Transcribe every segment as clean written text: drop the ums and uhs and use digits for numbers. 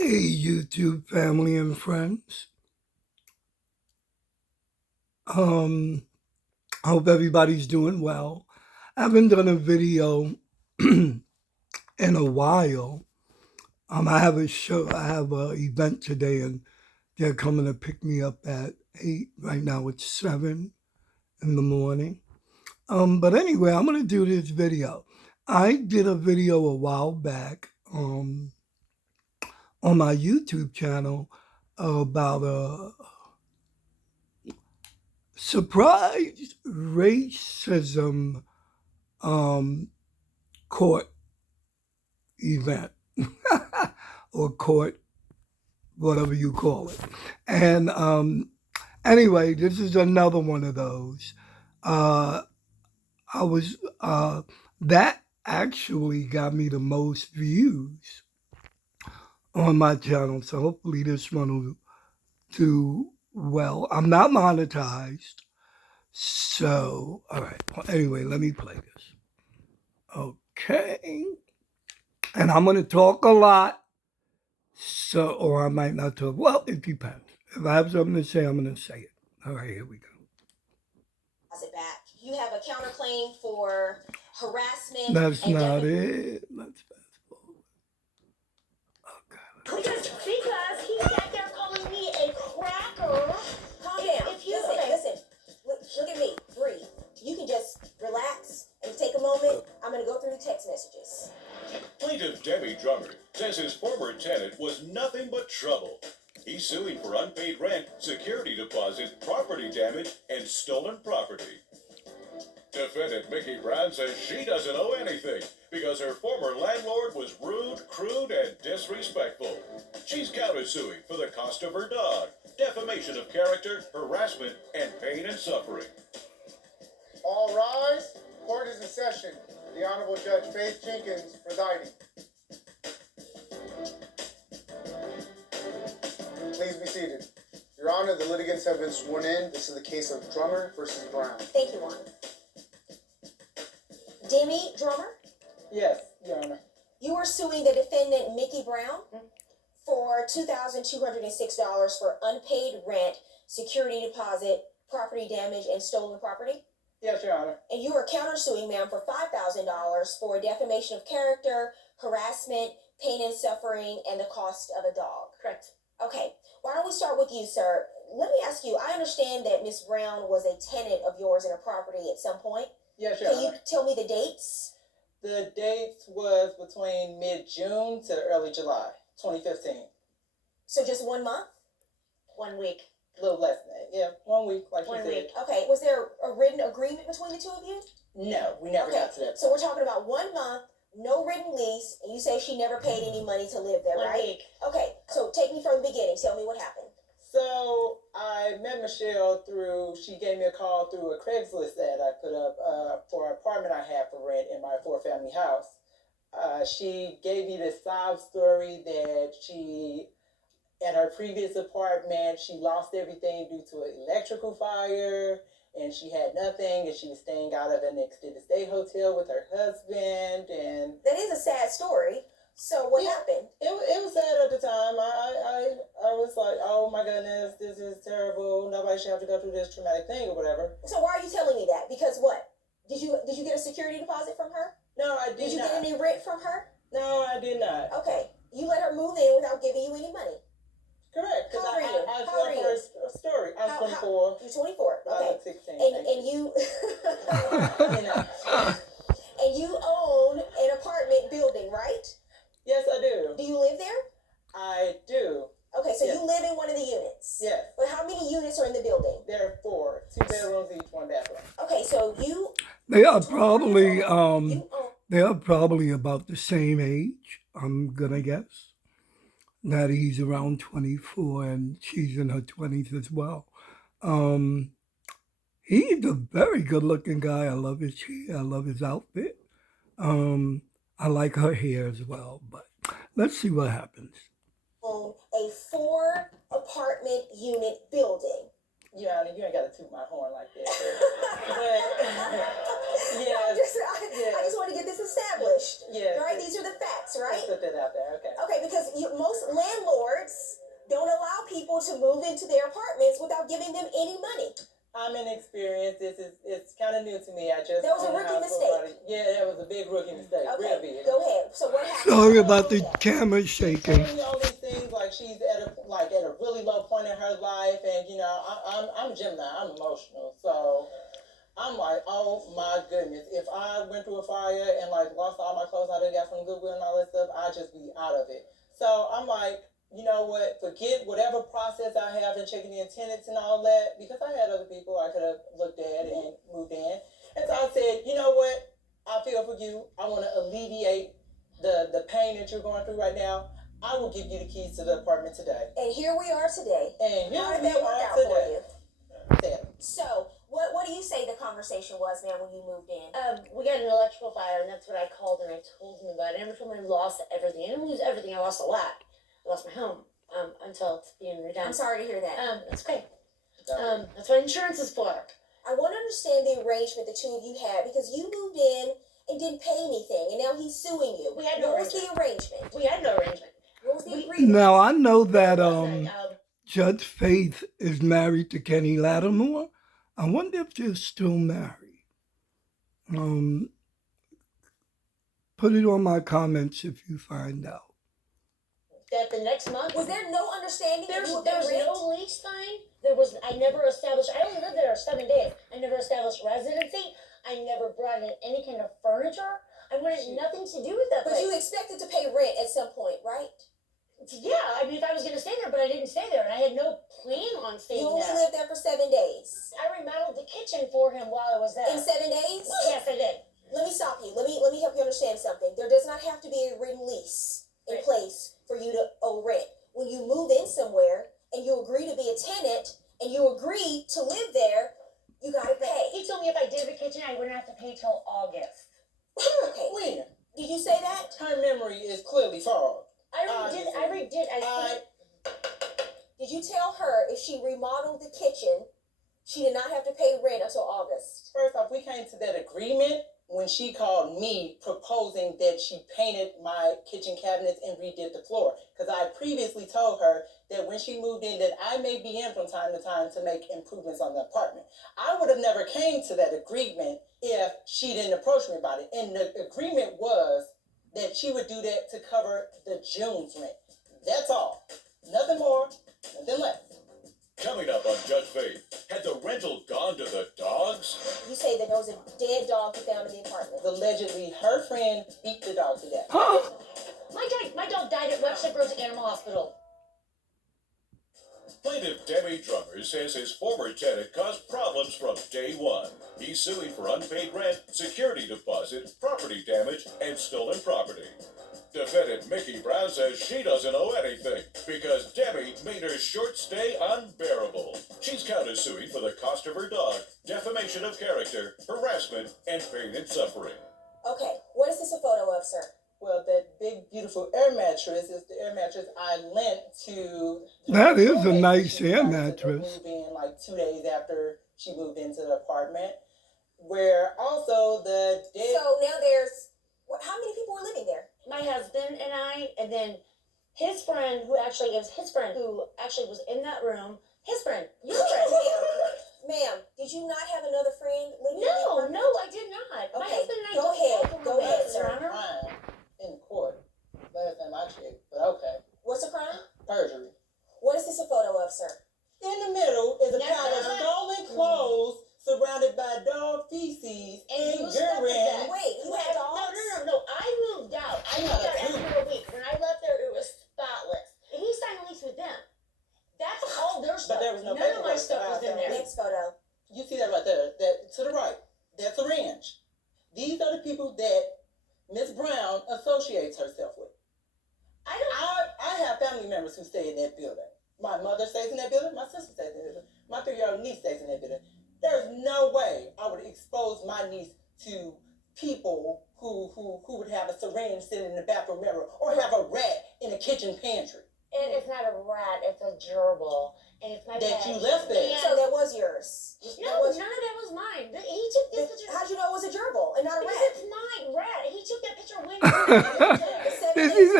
Hey, YouTube family and friends. Um, Hope everybody's doing well. I haven't done a video in a while. I have a show. I have an event today, and they're coming to pick me up at 8. Right now, it's 7 in the morning. But anyway, I'm gonna do this video. I did a video a while back on my YouTube channel about surprise racism um, court event or court, whatever you call it. And anyway, this is another one of those. Uh, I was that actually got me the most views on my channel. So hopefully this one will do well. I'm not monetized. So, all right. Well, anyway, let me play this. Okay. And I'm going to talk a lot. So, or I might not talk. Well, it depends. If I have something to say, I'm going to say it. All right, here we go. It back. You have a counterclaim for harassment. That's not it. Let's fast forward. Okay. Because he sat there calling me a cracker. Calm down. If you listen, look at me. Breathe. You can just relax and take a moment. I'm going to go through the text messages. Plaintiff Debbie Drummer says his former tenant was nothing but trouble. He's suing for unpaid rent, security deposit, property damage, and stolen property. Defendant Mickey Brown says she doesn't owe anything because her former landlord was rude, crude, and disrespectful. She's countersuing for the cost of her dog, defamation of character, harassment, and pain and suffering. All rise. Court is in session. The Honorable Judge Faith Jenkins presiding. Please be seated. Your Honor, the litigants have been sworn in. This is the case of Drummer versus Brown. Thank you, Juan. Demi Drummer? Yes, Your Honor. You are suing the defendant, Mickey Brown, for $2,206 for unpaid rent, security deposit, property damage, and stolen property? Yes, Your Honor. And you are countersuing, ma'am, for $5,000 for defamation of character, harassment, pain and suffering, and the cost of a dog. Correct. Okay, why don't we start with you, sir? Let me ask you, I understand that Ms. Brown was a tenant of yours in a property at some point. Yes, Your Can Honor. you tell me the dates? The dates was between mid-June to early July, 2015. So just 1 month? 1 week. A little less than that. Yeah, 1 week, like you 1 said. week. Okay, was there a written agreement between the two of you? No, we never Okay, got to that. so we're talking about 1 month, no written lease, and you say she never paid any money to live there, 1 right? week. Okay, so take me from the beginning. Tell me what happened. So I met Michelle she gave me a call through a Craigslist ad I put up for an apartment I had for rent in my 4-family house. She gave me this sob story that at her previous apartment, she lost everything due to an electrical fire, and she had nothing, and she was staying out of an extended stay hotel with her husband, and That is a sad story. So what happened? it was sad at the time. I was like, oh my goodness, this is terrible. Nobody should have to go through this traumatic thing or whatever. So why are you telling me that? Because what? Did you get a security deposit from her? No, I Did did you not. get any rent from her? No, I did not. Okay, you let her move in without giving you any money. Correct. Because How old are you? I How old are told her a story. I'm 24. You're 24. I Okay. look 16. And you You know. and you own an apartment building, right? Yes, I do. Do you live there? I do. Okay, so Yes. you live in one of the units. Yes. But how many units are in the building? There are 4, 2 bedrooms each, 1 bathroom. Okay, so you They are probably you own they are probably about the same age. I'm gonna guess that he's around 24 and she's in her 20s as well. He's a very good-looking guy. I love his hair. I love his outfit. I like her hair as well. But let's see what happens. own a 4 apartment unit building. Yeah, you ain't got to toot my horn like that. But yes, I just want to get this established. yes. Right? These are the facts, Let's right? put that out there, okay. Okay, because most landlords don't allow people to move into their apartments without giving them any money. I'm inexperienced. It's kind of new to me. I just That was a owned rookie house for mistake. about yeah, that was a big rookie mistake. Real Okay, big. go ahead. So what happened? Sorry about the Yeah. camera shaking. Telling me all these things like she's at a really low point in her life, and you know I'm Gemini. I'm emotional, so I'm like, oh my goodness, if I went through a fire and like lost all my clothes, I done got from Goodwill and all that stuff, I'd just be out of it. So I'm like, you know what, forget whatever process I have in checking in tenants and all that, because I had other people I could have looked at and moved in. And so I said, you know what, I feel for you. I want to alleviate the pain that you're going through right now. I will give you the keys to the apartment today. And here we are today. And How here did we that work are out for today. you? So, what do you say the conversation was, man, when you moved in? We got an electrical fire, and that's what I called and I told him about it. Every time I lost everything, I didn't lose everything. I lost a lot. I lost my home until it's being redone. I'm sorry to hear that. That's okay. That's what insurance is for. I want to understand the arrangement the two of you had, because you moved in and didn't pay anything, and now he's suing you. We had no What was the arrangement? We had no arrangement. What was the agreement? Now I know that Listen, Judge Faith is married to Kenny Lattimore. I wonder if they're still married. Put it on my comments if you find out. that the next month Was there no understanding that there's you would pay rent? no lease signed. I never established. I only lived there 7 days. I never established residency. I never brought in any kind of furniture. I wanted nothing to do with that But place. you expected to pay rent at some point, right? Yeah, I mean, if I was going to stay there, but I didn't stay there, and I had no plan on staying You only there. lived there for 7 days. I remodeled the kitchen for him while I was there. In 7 days? Yes, I did. Let me stop you. Let me help you understand something. There does not have to be a written lease in Right. place for you to owe rent. When you move in somewhere and you agree to be a tenant and you agree to live there, you gotta pay. He told me if I did the kitchen, I wouldn't have to pay till August. Okay. When? Did you say that? Her memory is clearly fogged. I redid. Did you tell her if she remodeled the kitchen, she did not have to pay rent until August? First off, we came to that agreement when she called me proposing that she painted my kitchen cabinets and redid the floor. Because I previously told her that when she moved in that I may be in from time to time to make improvements on the apartment. I would have never came to that agreement if she didn't approach me about it. And the agreement was that she would do that to cover the June's rent. That's all. Nothing more, nothing less. Coming up on Judge Faith, had the rental gone to the dogs? You say that there was a dead dog you found in the apartment. Allegedly, her friend beat the dog to death. Huh? My dog died at Webster Groves Animal Hospital. Plaintiff Debbie Drummer says his former tenant caused problems from day one. He's suing for unpaid rent, security deposit, property damage, and stolen property. Defendant Mickey Brown says she doesn't owe anything because Debbie made her short stay unbearable. She's countersuing for the cost of her dog, defamation of character, harassment, and pain and suffering. Okay, what is this a photo of, sir? Well, that big, beautiful air mattress is the air mattress I lent to. That is a roommate. nice She air decided to mattress. Move in like 2 days after she moved into the apartment, where also the dead. So now there's, how many people were living there? My husband and I, and then his friend, who actually was in that room. His friend, your friend. Ma'am, did you not have another friend living in the No, apartment? no, I did not. My Okay, husband and I go don't ahead, have a go ahead, romance, sir. Your Honor. Crime in court. Last time I checked, but okay. What's the crime? Perjury. What is this a photo of, sir? In the middle is a Yes, pile of sir. stolen clothes surrounded by dog feces and whose stuff is that? urine. Wait, you had dogs? No. I moved out. I moved out after a week. When I left there, it was spotless. And he signed a lease with them. That's all their stuff. there was no None of my paperwork stuff was in filed. there. Next photo. You see that right there? That to the right. That's a ranch. These are the people that Miss Brown associates herself with. I have family members who stay in that building. My mother stays in that building. My sister stays in that building. My 3-year-old niece stays in that building. There's no way I would expose my niece to people who would have a syringe sitting in the bathroom mirror or have a rat in a kitchen pantry. And it's not a rat, it's a gerbil. And it's my That pet. you left there. And So there was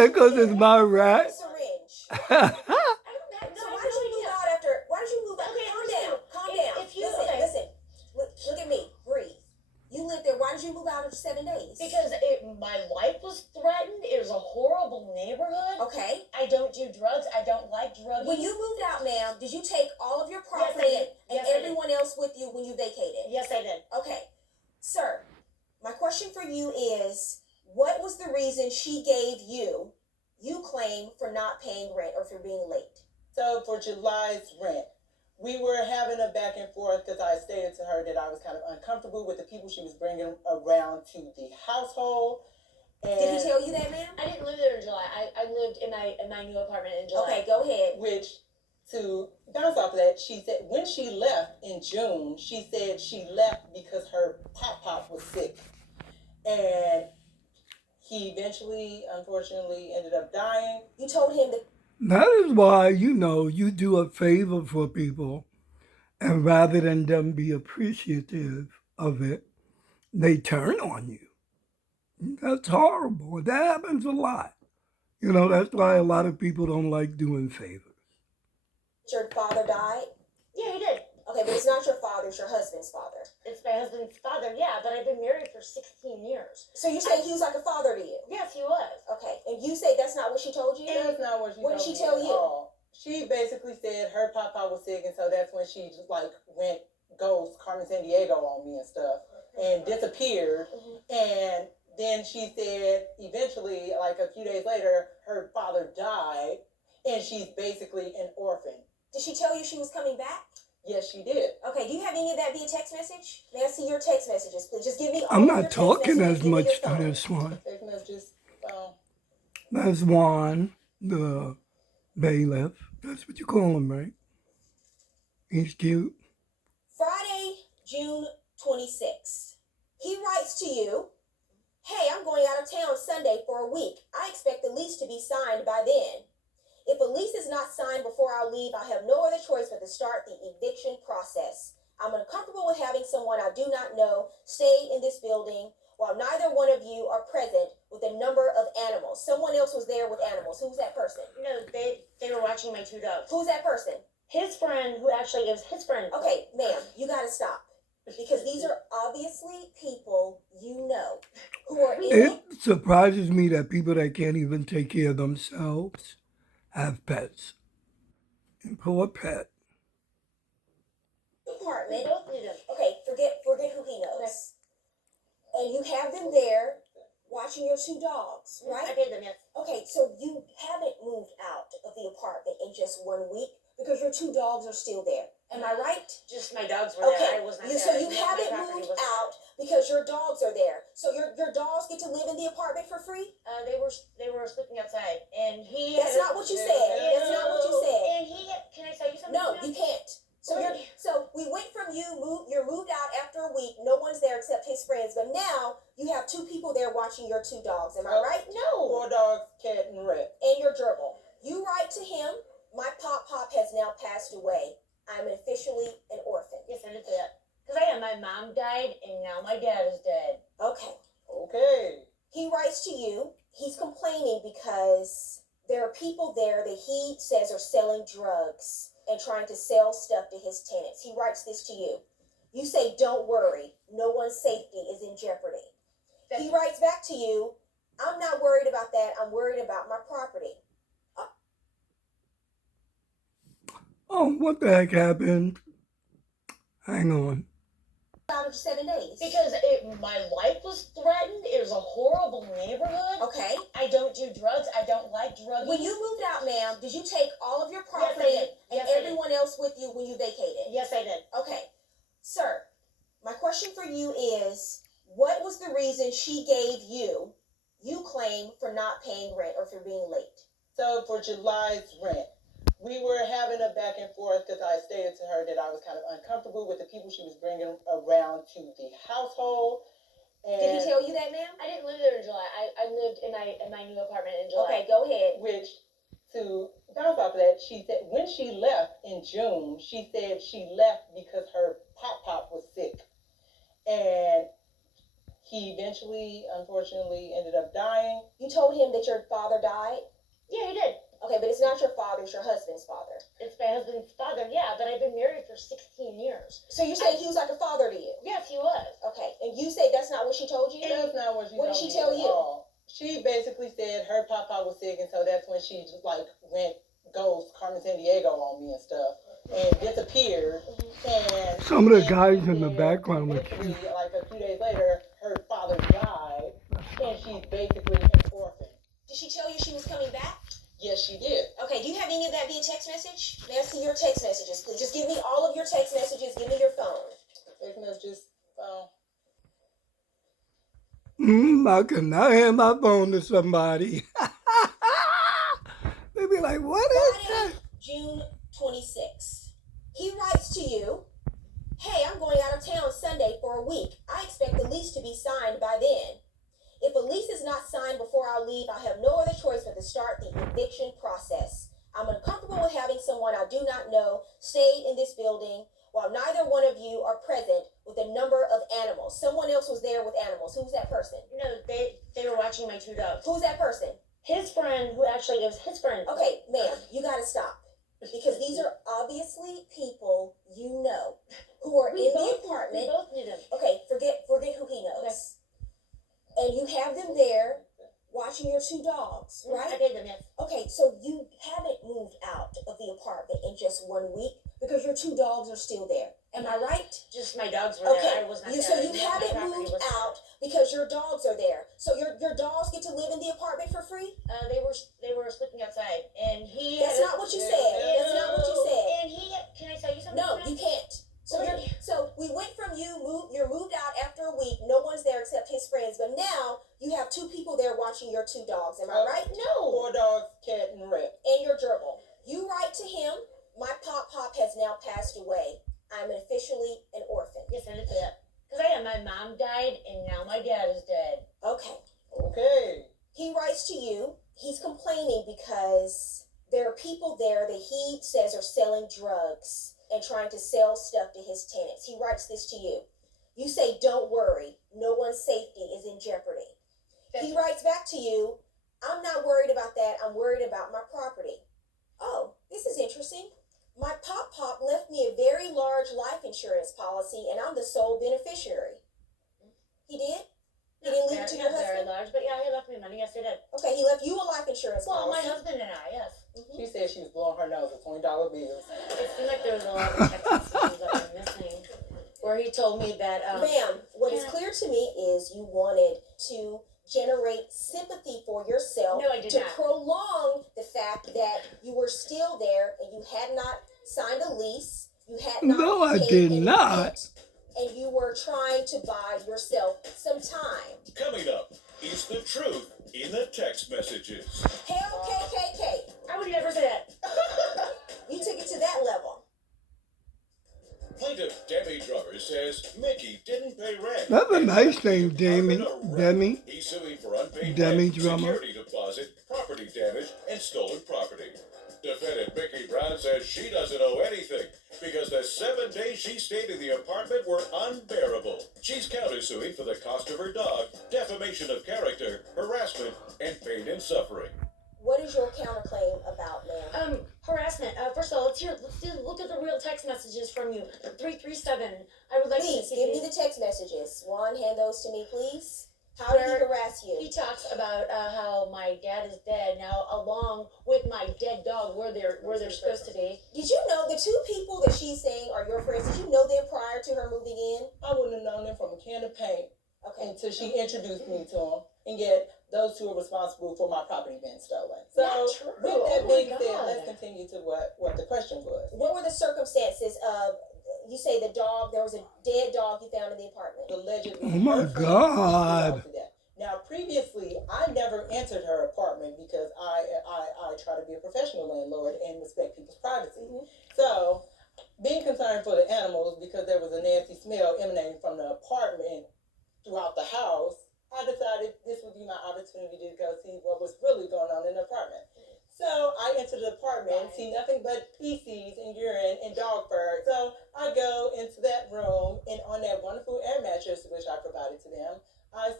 Because it's my rat. A syringe. I don't have, no, So I why have did no you move idea. out after? Why did you move out? Okay, Calm listen. down. Calm If- down. if you- listen, okay. listen. Look at me. Breathe. You lived there. Why did you move out after 7 days? Because my life was threatened. It was a horrible neighborhood. Okay. I don't do drugs. I don't like drugging. When you moved out, ma'am, did you take all of your property did. and Yes, I did. everyone else with you when you vacated? Yes, I did. Okay. Sir, my question for you is, what was the reason she gave you claim, for not paying rent or for being late? So for July's rent, we were having a back and forth because I stated to her that I was kind of uncomfortable with the people she was bringing around to the household. And Did he tell you that, ma'am? I didn't live there in July. I lived in my new apartment in July. Okay, go ahead. which, to bounce off of that, she said when she left in June, she said she left because her pop was sick. And he eventually, unfortunately, ended up dying. You told him that. That is why, you do a favor for people, and rather than them be appreciative of it, they turn on you. That's horrible. That happens a lot. That's why a lot of people don't like doing favors. Your father died? Yeah, he did. Okay, but it's not your father, it's your husband's father. It's my husband's father. Yeah, but I've been married for 16 years. So you say he was like a father to you? Yes, he was. Okay, and you say that's not what she told you? That's not what she What did told she me tell at you? all. She basically said her papa was sick, and so that's when she just went ghost Carmen Sandiego on me and stuff, and disappeared. And then she said eventually, a few days later, her father died, and she's basically an orphan. Did she tell you she was coming back? Yes, she did. Okay, do you have any of that via text message? May I see your text messages, please? Just give me all I'm of your not text talking messages. as Give me much your to phone. this one. Text messages. That's Juan, the bailiff. That's what you call him, right? He's cute. Friday, June 26th. He writes to you, "Hey, I'm going out of town Sunday for a week. I expect the lease to be signed by then. If a lease is not signed before I leave, I have no other choice but to start the eviction process. I'm uncomfortable with having someone I do not know stay in this building while neither one of you are present with a number of animals." Someone else was there with animals. Who's that person? No, they were watching my 2 dogs. Who's that person? His friend, who actually is his friend. Okay, ma'am, you gotta stop. Because these are obviously people you know who are in It surprises me that people that can't even take care of themselves have pets. And poor pet. the apartment. Both knew them. Okay, forget who he knows. And you have them there watching your 2 dogs, I right? paid them, yes. Okay, so you haven't moved out of the apartment in just 1 week because your 2 dogs are still there. Am I right? Just my dogs were there. Okay, I was not so there. you No, my haven't property moved was there. out because your dogs are there. So your dogs get to live in the apartment for free? They were sleeping outside, and he. That's not what you said. That's not what you said. And he. Can I tell you something? No, now? you can't. So we went from you're moved out after a week. No one's there except his friends. But now you have 2 people there watching your 2 dogs. Am I right? No. 4 dogs, cat, and rat. And your gerbil. You write to him. My pop has now passed away. I'm officially an orphan. Yes, I did that. Because my mom died, and now my dad is dead. Okay. Okay. He writes to you. He's complaining because there are people there that he says are selling drugs and trying to sell stuff to his tenants. He writes this to you. You say, "Don't worry. No one's safety is in jeopardy." He writes back to you, "I'm not worried about that. I'm worried about my property." Oh, what the heck happened? Hang on. Out of 7 days. Because my life was threatened. It was a horrible neighborhood. Okay. I don't do drugs. I don't like drugging. When you moved out, ma'am, did you take all of your property did. and Yes, I did. everyone else with you when you vacated? Yes, I did. Okay. Sir, my question for you is, what was the reason she gave you claim, for not paying rent or for being late? So for July's rent, we were having a back and forth because I stated to her that I was kind of uncomfortable with the people she was bringing around to the household. And Did he tell you that, ma'am? I didn't live there in July. I lived in my new apartment in July. Okay, go ahead. which, to bounce off of that, she said when she left in June, she said she left because her pop was sick. And He eventually, unfortunately, ended up dying. You told him that your father died? Yeah, he did. Okay, but it's not your father, it's your husband's father. It's my husband's father, yeah, but I've been married for 16 years. So you're saying he was like a father to you? Yes, he was. Okay, and you say that's not what she told you? That's not what she What did told she me tell at you? all. She basically said her papa was sick, and so that's when she just like went ghost Carmen Sandiego on me and stuff, and disappeared. And Some of the then guys she in the said background were basically, cute. like a few days later, her father died, and she's basically an orphan. Did she tell you she was coming back? Yes, she did. Okay, do you have any of that via text message? May I see your text messages, please? Just give me all of your text messages. Give me your phone. Text messages. I could not hand my phone to somebody. They be like, what is that? Friday, June 26th. He writes to you, hey, I'm going out of town Sunday for a week. I expect the lease to be signed by then. If a lease is not signed before I leave, I have no other choice but to start the eviction process. I'm uncomfortable with having someone I do not know stay in this building while neither one of you are present with a number of animals. Someone else was there with animals. Who's that person? No, they were watching my 2 dogs. Who's that person? His friend, who actually is his friend. Okay, ma'am, you gotta stop. Because these are obviously people you know who are in the We apartment. both knew them. Okay, forget who he knows. And you have them there watching your 2 dogs, I right? paid them, yes. Okay, so you haven't moved out of the apartment in just 1 week because your 2 dogs are still there. Am I right? Just my dogs were Okay, there. I was not so there. you Yeah, my haven't property moved was there. out because your dogs are there. So your dogs get to live in the apartment for free? They were sleeping outside, and he. That's had not what you said. That's not what you said. And he. Can I tell you something? No, Fran? you can't. So Well, so we went from you're moved out after a week. No one's there except his friends. But now you have 2 people there watching your 2 dogs. Am I right? No. 4 dogs, cat, and rat. And your gerbil. You write to him. My pop has now passed away. I'm officially an orphan. Yes, I did say that. Because my mom died, and now my dad is dead. Okay. Okay. He writes to you. He's complaining because there are people there that he says are selling drugs and trying to sell stuff to his tenants. He writes this to you. You say, don't worry. No one's safety is in jeopardy. He writes back to you, I'm not worried about that. I'm worried about my property. Oh, this is interesting. My pop left me a very large life insurance policy and I'm the sole beneficiary. He did? He didn't leave it to your Not very husband? large, but yeah, he left me money. Yes, he did. Okay, he left you a life insurance Well, my policy. husband and I, yes. She said she was blowing her nose with $20 bills. It seemed like there was a lot of text messages that were missing, where he told me that. Ma'am, what is clear to me is you wanted to generate sympathy for yourself. No, I did to not. prolong the fact that you were still there and you had not signed a lease. You had not No, I paid did any not. rent, and you were trying to buy yourself some time. Coming up, is the truth in the text messages. Hell, KKK. I would never say that. You took it to that level. Plaintiff Demi Drummer says Mickey didn't pay rent. That's a nice name, Demi. Demi. He's suing for unpaid Demi rent, Drummer. security deposit, property damage, and stolen property. Defendant Mickey Brown says she doesn't owe anything because the 7 days she stayed in the apartment were unbearable. She's countersuing for the cost of her dog, defamation of character, harassment, and pain and suffering. What is your counterclaim about, ma'am? Harassment. First of all, let's look at the real text messages from you. 337. I would like Please, to see give me these. the text messages. Juan, hand those to me, please. How did he harass you? He talks about how my dad is dead now, along with my dead dog, where they're supposed to be. Did you know the 2 people that she's saying are your friends? Did you know them prior to her moving in? I wouldn't have known them from a can of paint Okay. until she introduced me to them. And yet, those 2 are responsible for my property being stolen. So, Not true. with that Oh being my said, God. let's continue to what the question was. What were the circumstances of, you say the dog, there was a dead dog you found in the apartment? Allegedly. Oh my her friend God. was to that. Now, previously, I never entered her apartment because I try to be a professional landlord and respect people's privacy. Mhm. So, being concerned for the animals because there was a nasty smell emanating from the apartment throughout the house, I decided this would be my opportunity to go see what was really going on in the apartment. So I enter the apartment, see nothing but feces and urine and dog fur. So I go into that room, and on that wonderful air mattress which I provided to them, I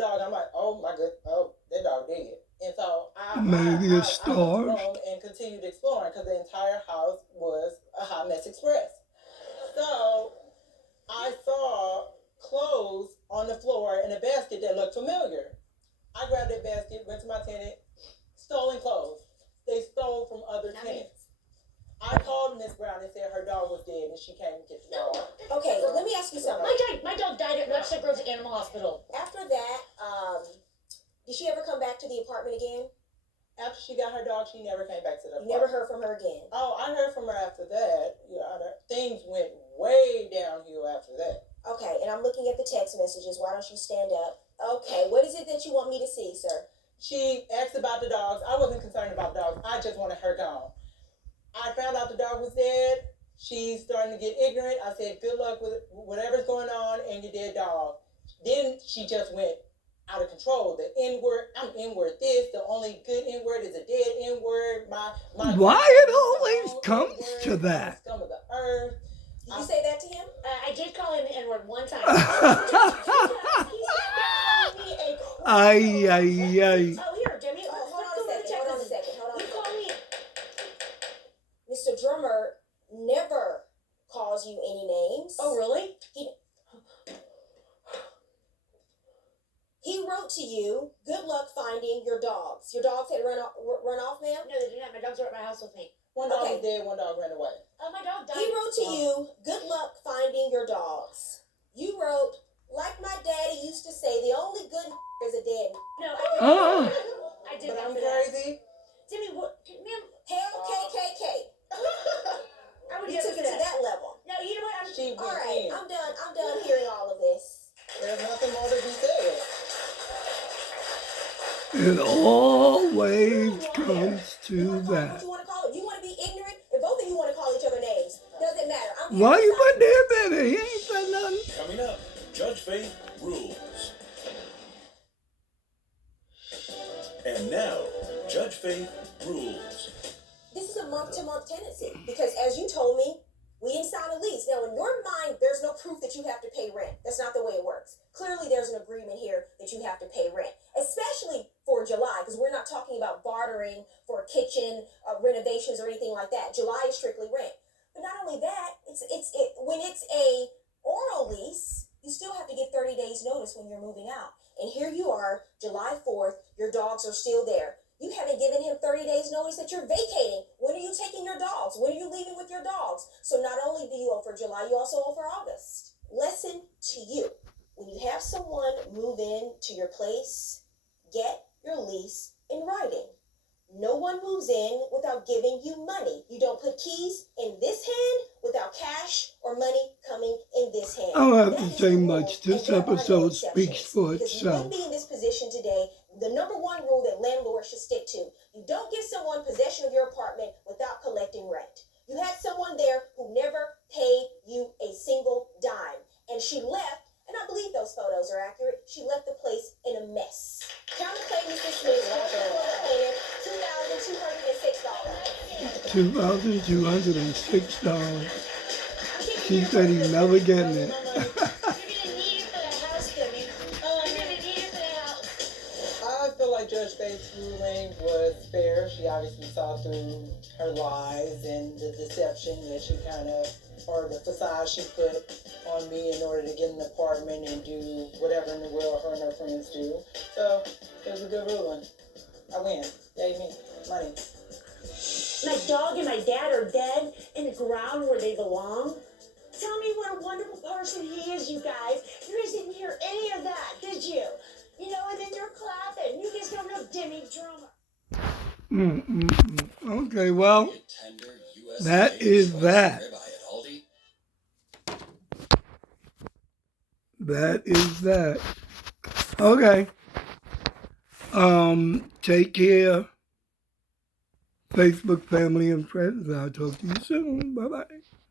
dog. I'm like, oh my good, oh, that dog dead. And so Maybe I it's starved. went home and continued exploring because the entire house was a hot mess express. So I saw clothes on the floor in a basket that looked familiar. I grabbed that basket, went to my tenant, stolen clothes. They stole from other tenants. I called Miss Brown and said her dog was dead and she came to get the dog. Okay, let me ask you something. My dog died at Webster Groves Animal Hospital. After that, did she ever come back to the apartment again? After she got her dog, she never came back to the You never apartment. heard from her again? Oh, I heard from her after that. Things went way downhill after that. Okay, and I'm looking at the text messages. Why don't you stand up? Okay, what is it that you want me to see, sir? She asked about the dogs. I wasn't concerned about dogs. I just wanted her gone. I found out the dog was dead. She's starting to get ignorant. I said, good luck with whatever's going on and your dead dog. Then she just went out of control. The N-word, I'm N-word this. The only good N-word is a dead N-word. My Why it always comes to that? Scum of the earth. Did you say that to him? I did call him the N-word one time. Ay, ay, ay. Oh, here, Jimmy. Hold on a second. You call me. Mr. Drummer never calls you any names. Oh, really? He wrote to you, good luck finding your dogs. Your dogs had run off, ma'am? No, they didn't have. My dogs were at my house with me. One dog Okay. was dead, one dog ran away. Oh, my dog died. He wrote to you, good luck finding your dogs. You wrote, like my daddy used to say, the only good is a dead. No, I did But that I'm for that. crazy. Jimmy, what? Ma'am, Hell KKK. I would You never took do it to that. that level. No, you know what? She All went right, in. I'm done hearing all of this. There's nothing more to be said. It always comes to You want to call it that. what you want to call it. You want to be ignorant, and both of you want to call each other names. Doesn't matter. I'm Why you put putting him in it? He ain't said nothing. Coming up, Judge Faith rules. And now, Judge Faith rules. This is a month-to-month tenancy because, as you told me, we didn't sign a lease. Now, in your mind, there's no proof that you have to pay rent. That's not the way it works. Clearly, there's an agreement here that you have to pay rent, especially for July, because we're not talking about bartering for kitchen renovations or anything like that. July is strictly rent. But not only that, when it's a oral lease, you still have to give 30 days notice when you're moving out. And here you are, July 4th, your dogs are still there. You haven't given him 30 days notice that you're vacating. When are you taking your dogs? When are you leaving with your dogs? So not only do you owe for July, you also owe for August. Lesson to you. When you have someone move in to your place, get your lease in writing. No one moves in without giving you money. You don't put keys in this hand without cash or money coming in this hand. I don't have That to is say the rule, much. This and there are no episode exceptions. speaks for Because you wouldn't itself. be in this position today. The number one rule that landlords should stick to: you don't give someone possession of your apartment without collecting rent. You had someone there who never paid you a single dime, and she left. And I believe those photos are accurate. She left the place in a mess. Counterclaim is dismissed. $2,206. $2,206. She said he's never getting it. You're gonna need it for the house, Jimmy. You're gonna need it for the house. I feel like Judge Faith's ruling was fair. She obviously saw through her lies and the deception that she or the facade she put on me in order to get an apartment and do whatever in the world her and her friends do. So it was a good ruling. I win. Yay me. Money. My dog and my dad are dead in the ground where they belong. Tell me what a wonderful person he is, you guys. You guys didn't hear any of that, did you? You know, and then you're clapping. You guys don't know Demi Drummer. Okay, well, that is that. That is that. Okay. Take care, Facebook family and friends. I'll talk to you soon. Bye-bye.